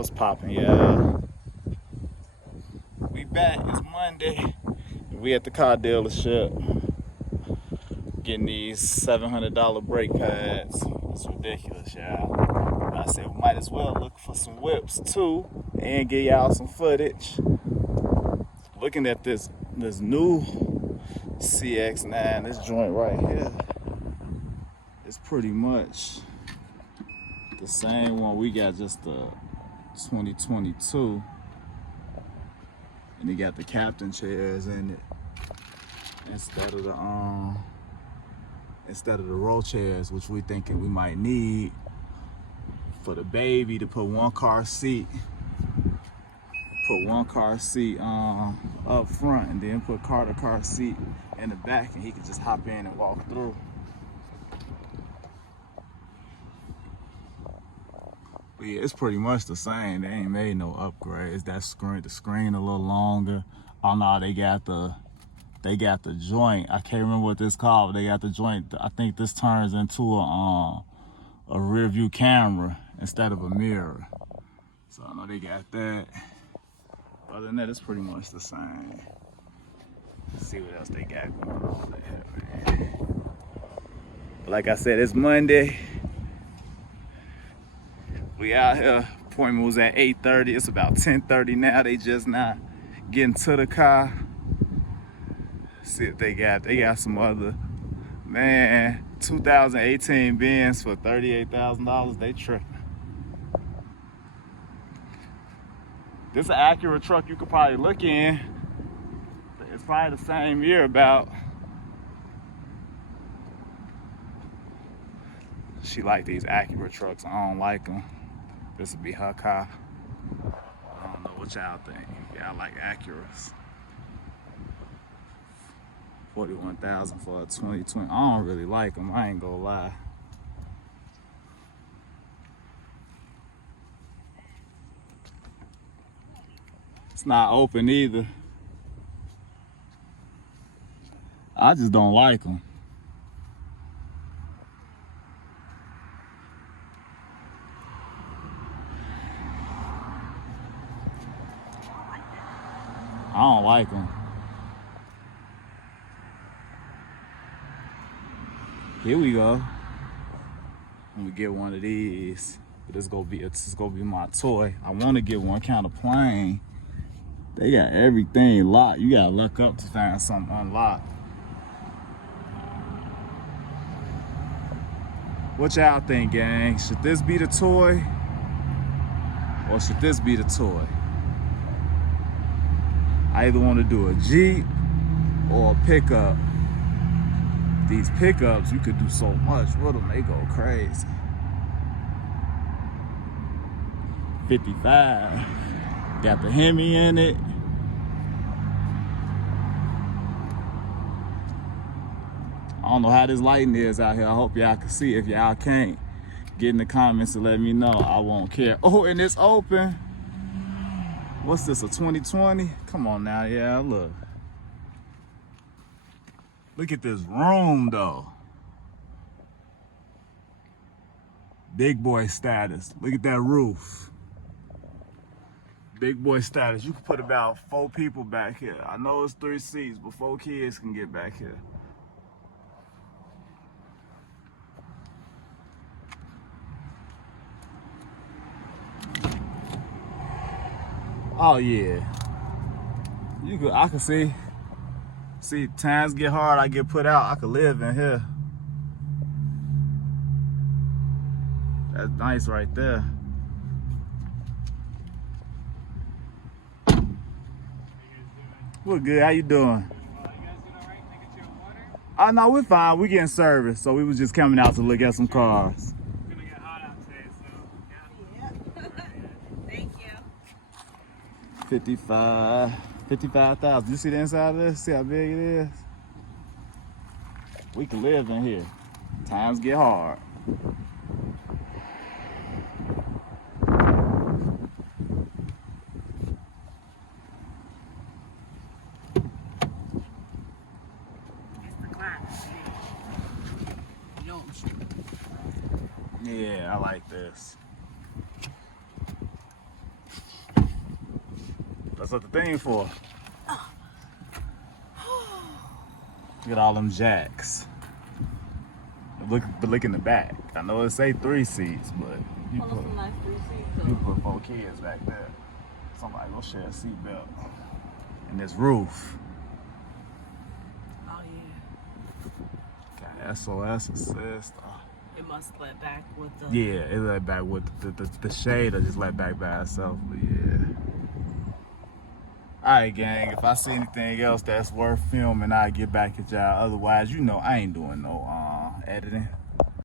What's poppin', yeah? We back. It's Monday. We at the car dealership getting these $700 brake pads. It's ridiculous, y'all. I said we might as well look for some whips too and get y'all some footage. Looking at this new CX-9, this joint right here, it's pretty much the same one we got, just the 2022. And he got the captain chairs in it instead of the row chairs, which we thinking we might need for the baby to put one car seat up front, and then put car seat in the back, and he can just hop in and walk through. But yeah, it's pretty much the same. They ain't made no upgrades. That screen, the screen a little longer. Oh no, they got the joint. I can't remember what this called, but they got the joint. I think this turns into a rear view camera instead of a mirror. So I know they got that. Other than that, it's pretty much the same. Let's see what else they got going on there, man. Like I said, it's Monday. We out here. Appointment was at 8:30. It's about 10:30 now. They just not getting to the car. See what they got. They got some other, man, 2018 Benz for $38,000. They tripping. This is an Acura truck you could probably look in. It's probably the same year about. She like these Acura trucks. I don't like them. This would be her car. I don't know what y'all think. Y'all like Acuras. 41,000 for a 2020. I don't really like them. I ain't gonna lie. It's not open either. I just don't like them. I don't like them. Here we go. I'm gonna get one of these. But it's gonna be my toy. I wanna get one kind of plain. They got everything locked. You gotta look up to find something unlocked. What y'all think, gang? Should this be the toy? Or should this be the toy? I either want to do a Jeep or a pickup. These pickups, you could do so much with them, they go crazy. 55. Got the Hemi in it. I don't know how this lighting is out here. I hope y'all can see. If y'all can't, get in the comments and let me know. I won't care. Oh, and it's open. What's this, a 2020? Come on now, yeah, look. Look at this room, though. Big boy status. Look at that roof. Big boy status. You can put about 4 people back here. I know it's 3 seats, but 4 kids can get back here. Oh yeah. I can see. See, times get hard, I get put out. I could live in here. That's nice right there. We're good. How you doing? You guys doing all right? Can I get you a water? Oh no, we're fine. We getting service, so we was just coming out to look at some cars. It's gonna get hot out today, so yeah. Thank you. 55,000. You see the inside of this? See how big it is? We can live in here. Times get hard. Yeah, I like this. That's what the thing for. Get all them jacks. Look in the back. I know it say 3 seats, but you Well, put, that's some nice 3 seats. you put 4 kids back there. Somebody go share a seatbelt. And this roof. Oh yeah. Got SOS assist. It must let back with the. Yeah, it let back with the shade or just let back by itself. But yeah. Alright, gang. If I see anything else that's worth filming, I'll get back at y'all. Otherwise, you know I ain't doing no editing.